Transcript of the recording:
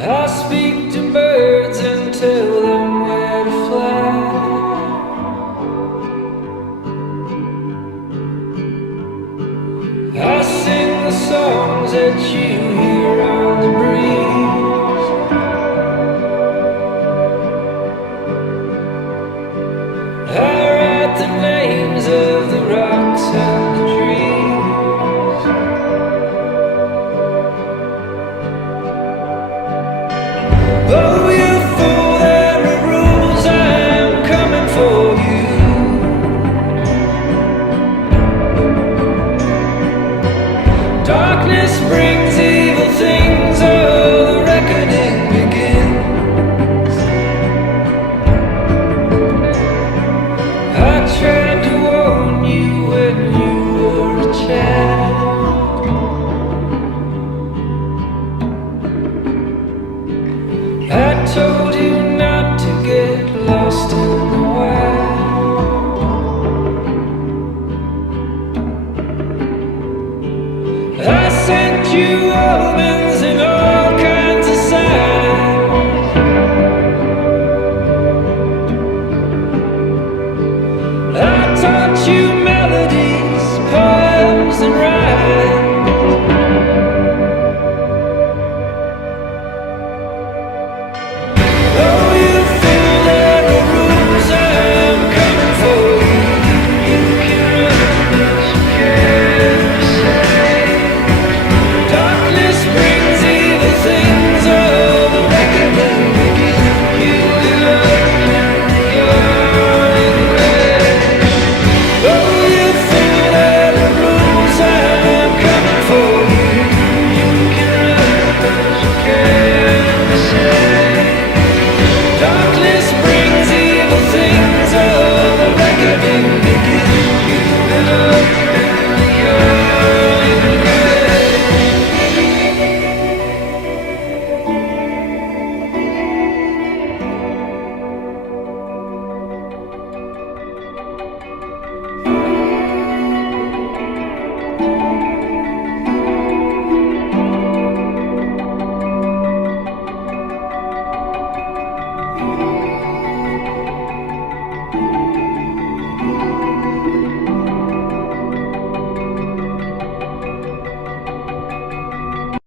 I speak to birds and tell them where to fly. I sing the songs that you hear on the breeze. I write the names of the rocks and the trees. Oh, you fool, there are rules, I'm coming for you. Darkness brings evil things, oh, the reckoning begins. I tried to warn you when you were a child. I told you not to get lost in